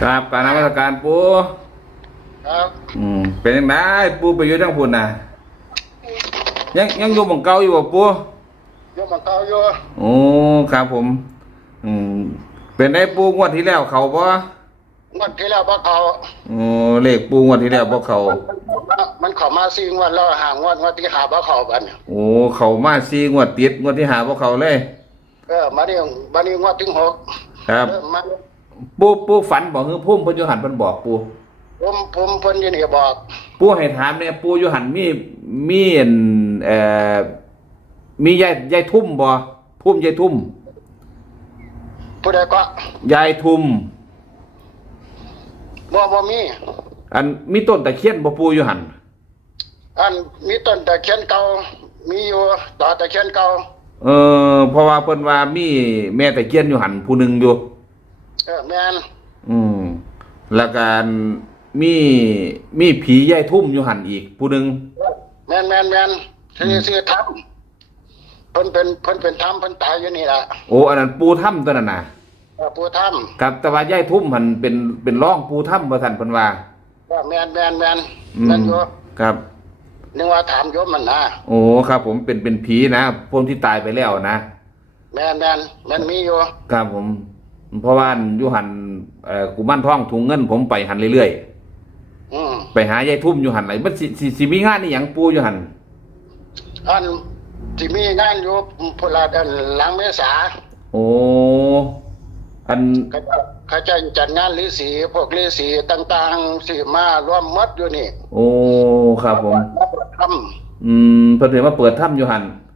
ครับการนมัสการปูครับอืมเป็นยังไงปูไปอยู่ทั้งพุ่นน่ะยังยังอยู่หมองเก่าอยู่บ่ปูโยมมันเก่าอยู่โอ้ครับผม อืมเป็นได้ปูงวดที่แล้วเขาบ่งวดที่แล้วบ่เขาโอ้เลขปูงวดที่แล้วบ่เขามันเข้ามาสี่งวดแล้วห่างงวดงวดที่หาบ่เข้าบัดนี้โอ้เขามาซีงวดติดงวดที่หาบ่เขาเลยเออมานี่บัดนี้งวดที่หกครับเออมา ปูปูฝันบอกคือพุ่มเพิ่นอยู่หันเพิ่นบอกปูผมผมเพิ่นอยู่นี่บอก ปูให้ถามเนี่ยปูอยู่หันมีมีอันเอ่อมียายยายทุ่มบ่พุ่มยายทุ่มผู้ใดก็ยายทุ่ม บ่บ่มี อันมีต้นตะเคียนบ่ปูอยู่หันอันมีต้นตะเคียนเก่ามีอยู่ต่อตะเคียนเก่าเออเพราะว่าเพิ่นว่ามีแม่ตะเคียนอยู่หันผู้หนึงอยู่ เออแม่นอืมแล้วก็อันมีมีผียายทุ่มอยู่หันอีก ผู้หนึงแม่นแม่นแม่นชื่อชื่อธรรมเพิ่นเป็นเพิ่นเป็นธรรมเพิ่นตายอยู่นี่ล่ะโอ้อันนั้นปูถ้ำตัวนั้นน่ะเออผู้ธรรมครับแต่ว่ายายทุ่มหันเป็นเป็นร่องปูถ้ำว่าซั่นเพิ่นว่าว่าแม่นแม่นแม่นอืแม่นมอยู่ครับ นึกว่าถามโยมมันนะโอ้ครับผมเป็นเป็นผีนะพวกที่ตายไปแล้วนะ แม่นแม่นแม่นมีอยู่ครับผม เพราะว่าอยู่หันเอ่อกุมันทองถุงเงิน ผมไปหันเรื่อยอืมๆ ไปหายายทุ่มอยู่หันไหนมันสิสิสิมีงานนี่หยังปูอยู่หันอันที่มีงานอยู่พลาดันหลังเมษาโอ้อันเขาจะเขาจะจัดงานฤาษีพวกฤาษีต่างๆสิมาร่วมหมดอยู่นี่โอ้ครับผมมาเปิดทอืมเพิ่นเห็นว่าเปิดถ้ำอยู่หันำ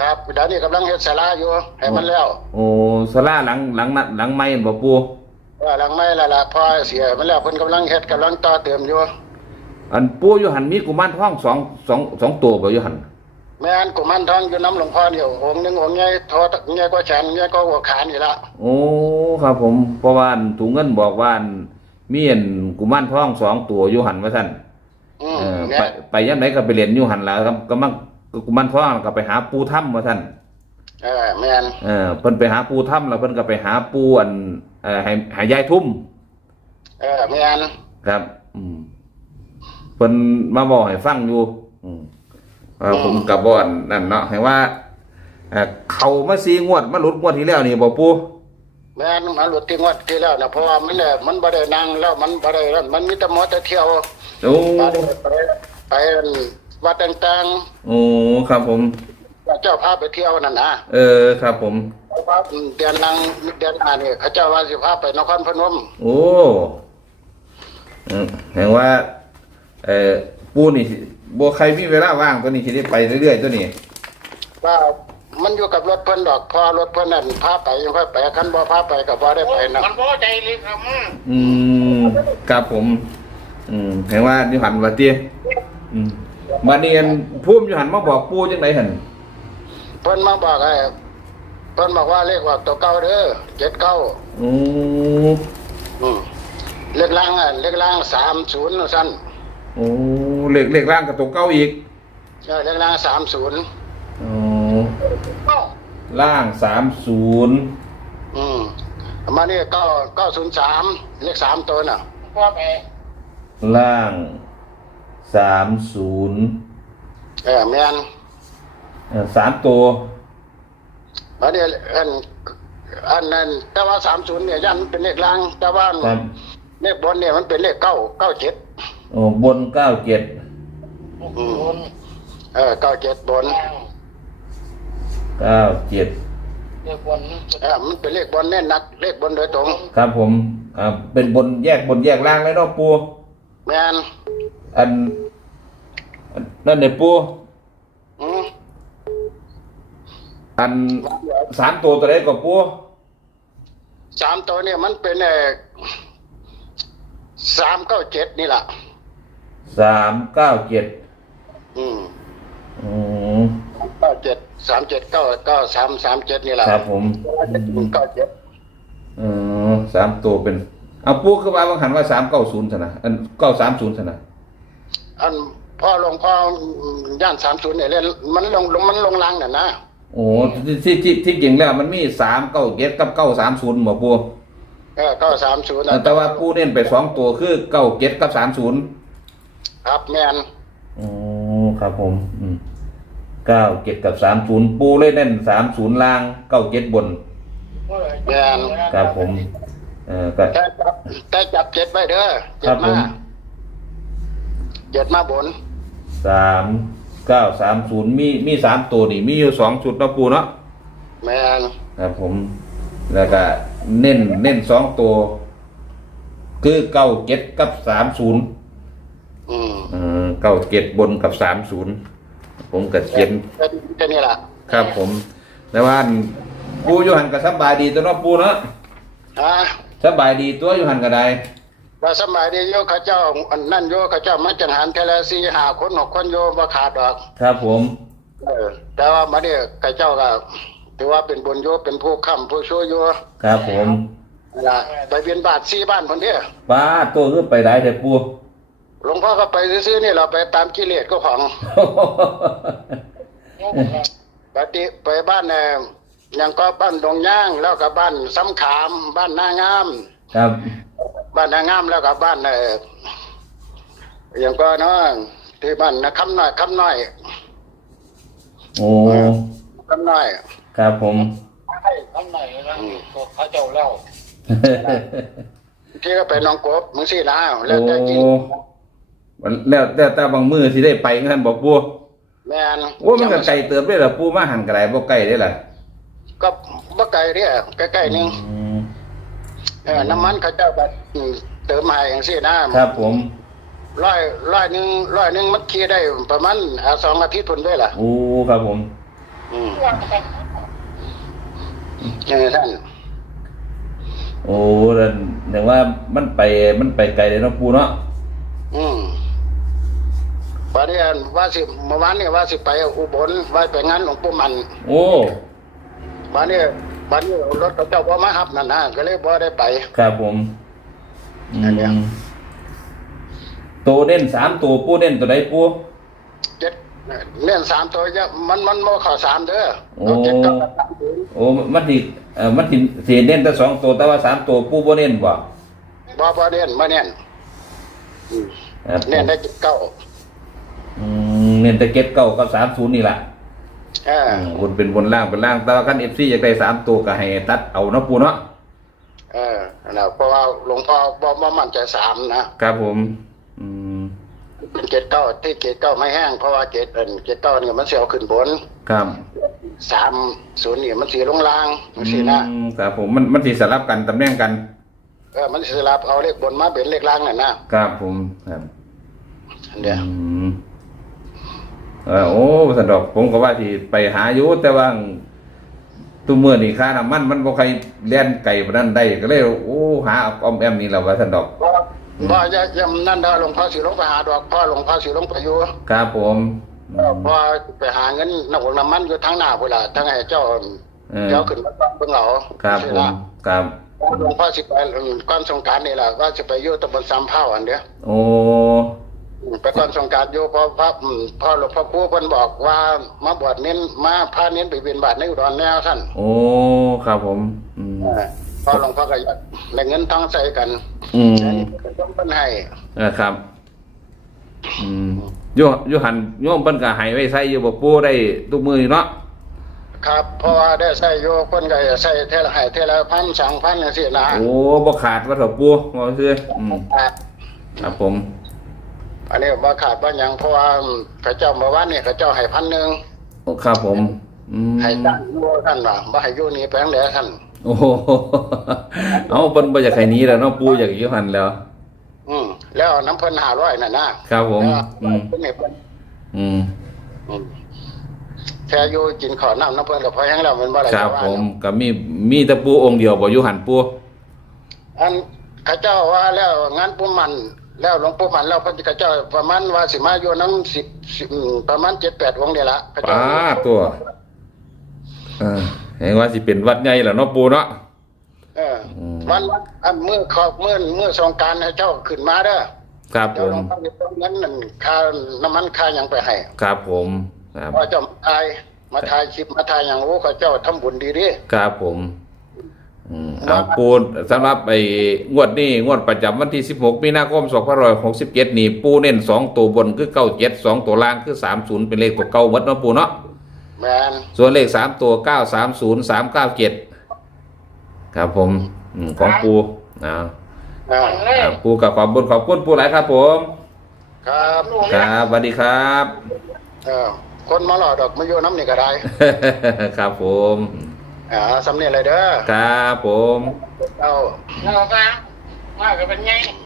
ครับเดี๋ยวนี้กำลังเฮ็ดศาลาอยู่ให้มันแล้วโอ้สลาหลังหลังนั้นหลังไม้บ่ปูว่าหลังไม่ละละพอเสียมันแล้วเพิ่นกำลังเฮ็ดกำลังต่อเติมอยู่อันปูอยู่หันมีกุมารทองสองสองสองตัวบ่อยู่หันแม่นกุมารทองอยู่น้ำหลวงพ่อเดียวองค์หนึงองค์ใหญ่โทอใหญ่กว่าแขนใหญ่กว่าหัวขานี่ละโอ้ครับผมเพราะว่าอันถุงเงินบอกว่าอันมีอันกุมารทองสองตัวอยู่หันว่าซั่นอืมเออแม่ไปนไปยังไหนก็ไปเรียนอยู่หันละครับก็มัก กุมันท้องก็ไปหาปูถ้ำมาท่านเออแม่นเออเพิ่นไปหาปูถ้ำแล้วเพิ่นก็ไปหาปูอันเอ่อให้หายายทุ่ม เออแม่นครับ อืมเพิ่นมาบอกให้ฟังอยู่ อืมเออผมกับบ่อนนั่นเนาะให้ว่าเอ่อเขามาซีงวดมาหลุดงวดที่แล้วนี่บ่ปูแม่นมันหลุดที่งวดที่แล้วนะเพราะว่ามันเนี่ยมันบ่ได้นั่งแล้วมันบ่ได้นั่นมันมีแต่หมอแต่เที่ยวโอ้ ไปไปไป วัดต่างโอ้ครับผมๆเจ้าพาไปเที่ยวนั่นนะเออครับผมพาเดือนนางเดือนหน้านี่เขาเจ้าว่าสิพาไปนครพนมโอ้เออเห็นว่า เออปูนี่สิบัวใครมีเวลาว่างตัวนี้สิได้ไปเรื่อยๆตัวนี้ ว่ามันอยู่กับรถเพิ่นดอกพอรถเพิ่นนั่นพาไปยังค่อยไปคันบ่พาไปก็บ่ได้ไปนะมันพอใจเลยครับอืมอืมครับผม อืมเห็นว่าอยู่หันว่าเตี้ยอืม มาเนียนพุ่มอยู่หันมาบอกปูจังไหนหันเพิ่นมาบอกให้เพิ่นบอกว่าเลขว่าตัวเก่าเด้อ79โอ้อืมเลขล่างอะเลขล่าง30ว่าซั่นโอ้เหล็กเหล็กร่างกับตัวเก้าอีกเออเลขล่าง30โอ้เอ้าล่างสามศูนย์อืมมานี่เก้าเก้าศูนย์สามเลขสามตัวน่ะพอไปล่าง สามศูนย์เออแม่นเออสามตัวมานี่อันอันนั้นแต่ว่าสามศูนย์เนี่ยยันเป็นเลขล่าง แต่ว่าครับเลขบนเนี่ยมันเป็นเลขเก้าเก้าเจ็ดโอ้บนเก้าเจ็ดอืมเออเก้าเจ็ดบนล่างเก้าเจ็ดเดี๋ยวบนเออมันเป็นเลขบนแน่นหนัก เลขบนโดยตรง ครับผมอ่าเป็นบนแยกบนแยกล่างเลยเนาะปูแม่น อันอันนั่นเนี่ยปูอืมอันสามตัวตัวไหนก็ปูสามตัวเนี่ยมันเป็นเออสามเก้าเจ็ดนี่แหละสามเก้าเจ็ดอืมอืมเก้าเจ็ดสามเจ็ดเก้าเก้าสามสามเจ็ดนี่แหละครับผม เก้าเจ็ดอืมสามตัวเป็น เอาปูคือว่าบางหันว่าสามเก้าศูนย์ชนะอันเก้าสามศูนย์ชนะ อันพ่อหลวงพ่อย่านสามศูนย์เนี่ยเล่นมันลงลงมันลงลังน่ะนะโอ้ที่ที่ที่ที่จริงแล้วมันมีสามเก้าเจ็ดกับเก้าสามศูนย์หมอปูเออเก้าสามศูนย์แต่ว่าปูเน้นไปสองตัวคือเก้าเจ็ดกับสามศูนย์ครับแมนโอ้ครับผมอืมเก้าเจ็ดกับสามศูนย์ปูเลยเน้นสามศูนย์ล่างเก้าเจ็ดบนครับผมเออก็แต่จับแต่จับเจ็ดไว้เด้อเจ็ครัดบผมมา เจ็ดมาบนสามเก้าสามศูนย์มีมีสามตัวนี่มีอยู่สองชุดเนาะปูเนาะแมนครับผมแล้วก็เน้นเน้นสองตัว คือเก้าเจ็ดกับสามศูนย์อืมเออเก้าเจ็ดบนกับสามศูนย์ผมก็เขียนแค่นี้ล่ะครับผมแต่ว่าปูอยู่หันกับสบายดีตัวเนาะปูเนาะอ่าสบายดีตัวอยู่หันก็ได้ ว่าสมัยนี้โยเขาเจ้าอันนั่นโยเขาเจ้ามาจังหันเทเลซีหาคนหกคนโยบ่ขาดดอก ครับผมเออแต่ว่ามาเนี่ยเขาเจ้าก็ถือว่าเป็นบุญโยเป็นผู้ค้ำผู้ช่วยโยครับผมนั่นล่ะไปเวียนบาทสี่บ้านคนเดียวป้าตัวคือไปได้แต่ปูหลวงพ่อก็ไปซื้อๆนี่เราไปตามกิเลสก็ของปฏิไปบ้านเอ่อยังก็บ้านดงย่างแล้วก็บ้านซ้ำขาม บ้านนางาม ครับ บ้านนางามแล้วก็บ้านเอ่อยังก็เนาะที่บ้านนะคำน้อยคำน้อยโอ้คำน้อยครับผมให้ทำไหนนะตัวเขาเจ้าแล้วที่ก็ไปหน้องกบมึงสินะแล้โอ้วแต่จริงแล้วแต่แต่บางมือสิได้ไปงั้นบอกปูแม่นโอ้มันก็ไกลเติบได้ล่ะปูมาหันไกลบ่ไกลได้ล่ะก็บ่ไกลเด้อใกล้ๆนึงอืม เออน้ำมันเขาเจ้าก็อืมเติมให้จังซี่นะครับผม ร้อยร้อยหนึงร้อยหนึงมันขี่ได้ประมาณอ่าสองอาทิตย์พุ่นด้วยล่ะ โอ้ครับผมอืมเออท่านโอ้แล้วแต่ว่ามันไปมันไปไกลเลยเนาะปูเนาะอืมวันนี้ว่าสิเมื่อวานนี่ว่าสิไปอุบลว่าไปงานหลวงปู่มัน โอ้วันนี้ วันนี้รถเขาเจ้าบ่มารับนั่นนะก็เลยบ่ได้ไป ครับผมอือันเนี้ย มตัวเด่นสามตัวปูเด่นตัวใดปูเจ็ดเล่นสามตัวเยอะมันมันบ่เข้าสามเด้อโอ้เอาเจ็ดกับสามศูนย์โอ้มันสิเอ่อมันสิสิเด่นแต่สองตัวแต่ว่าสามตัวปูบ่เด่นบ่บ่บ่เล่นบ่เล่นอืมครับผมเล่นได้เจ็ดเก้าอืมเน้นแต่เก็ตเก้ากับสามศูนย์นี่ล่ะเอออืมบนเป็นบนล่างเป็นล่างแต่ว่าคันเอฟซีอยากได้สามตัวก็ให้ตัดเอาเนาะปูเนาะเออนั่นน่ะเพราะว่าหลวงพ่อบ่บ่มั่นใจสามนะครับผม อืมเป็นเจ็ดเก้าที่เจ็ดเก้าไม่แห้งเพราะว่าเจ็ดเอิ้นเจ็ดเก้านี่มันสิเอาขึ้นบนครับสามศูนย์นี่มันสีลงล่างมันสีนะอืมครับผมมันมันสิสลับกันตำแหน่งกันเออมันสีลับเอาเลขบนมาเป็นเลขล่างน่ะนะครับผมครับอันเดียว อืมเออโอ้สันดอกผมก็ว่าที่ไปหาอยู่แต่ว่าตัวเมื่อนี่ค่าน้ำมันมันบ่ใครเล่นไก่ปานนั้นได้ก็เลยโอ้หาออมแอมนี่แหละว่าสันดอกบ่บ่จะยำนั่นเด้อหลวงพ่อสิลงไปหาดอกพ่อหลวงพ่อสิลงไปอยู่ครับผมอืมพ่อไปหาเงินน้ำหวน้ำมันอยู่ทางหน้าพุ่นล่ะทางไอ้เจ้าเออเจ้าขึ้นมาฟังเบิ่งเอาครับสิผมนะครับหลวงพ่อสิไปก่อนสงกรานต์นี่ล่ะว่าสิไปอยู่ตำบลสามเผาอันเดียวโอ้ ไปก่อนสงกรารอยู่เพอพระอืมพ่อหลวงพ่อครูเพิ่นบอกว่ามาบวชเน้นมาพาเน้นไปเวียนบาทในอุดรแนวท่านโอ้ครับผมอืมเออพ่อหลวงพ่อก็อยากได้เงินทองใส่กัน อืมอันนี้เพิ่นต้องเพิ่นให้นะครับ อืมโยโยหันโยมเพิ่นก็ให้ไว้ใส่อยู่บ่ปูได้ทุกมื้อนี่เนาะครับเพราะว่าได้ใส่อยู่คนก็ใส่เท่าละให้เท่าละพันสองพันจังซี่นะโอ้บ่ขาดว่าเถอะปูว่าซื่ออืมอะครับผม อันนี้บ่ขาดบ่หยังเพราะว่าเขาเจ้าเมื่อวานนี่เขาเจ้าให้พันหนึงโอ้ครับผมอืมให้จ้างอยู่ท่านว่าบ่ให้อยู่นี่แปลงแหลท่านโอ้โหเอาเพิ่นบ่อยากให้หนี้แล้วเนาะปูอยากอยู่หันแล้ว อืมแล้วน้ำเพิ่น500น่ะนะครับผมแล้วอืม เพิ่นให้เพิ่นอืม อืมแค่อยู่กินข้าวน้ำน้ำเพิ่นก็พอแห้งแล้วแมันบ่ได้ครับว่าผมก็มีมีแต่ปูองค์เดียวบ่อยู่หันปูอันเขาเจ้าว่าแล้วงานปู่มัน แล้วหลวงปู่มันแล้วเพิ่นเขาเจ้าประมาณว่าสิมาอยู่นำ10 10อืมประมาณ7-8วงนี่ล่ะเขาเจ้าป้าตัวเออเห็นว่าสิเป็นวัดใหญ่ล่ะเนาะปูเนาะเอออมวันวันอันมื้อขอบมื้อมื้อสงกรานต์ให้เจ้าขึ้นมาเด้อครับผเจ้ามลองต้องต้องเงินนั่นค่าน้ำมันค่าหยังไปให้ครับผมครับว่าเจ้ามาถ่ายมาถ่ายคลิปมาถ่ายหยังโอ้เขาเจ้าทำบุญดีดิครับผมอืม เอาปูสำหรับไอ้งวดนี้งวดประจำวันที่ 16 มีนาคม2567 นี่ ปูเน้น 2 ตัวบนคือ 97 2 ตัวล่างคือ 30 เป็นเลขตัวเก่าหมดเนาะปูเนาะแมนส่วนเลข 3 ตัว 930 397 ครับผมอืมของปูเอาอ่าเลยครับปูกับขอบคุญขอบคุณปูหลายครับผม ครับครับสวัสดีครับ เออคนมาหล่อดอกมาอยู่น้ำนี่ก็ได้ ครับผม อ่าสำเนียงเลยเด้อครับผม เอาแล้วก็มาก็เป็นไงอ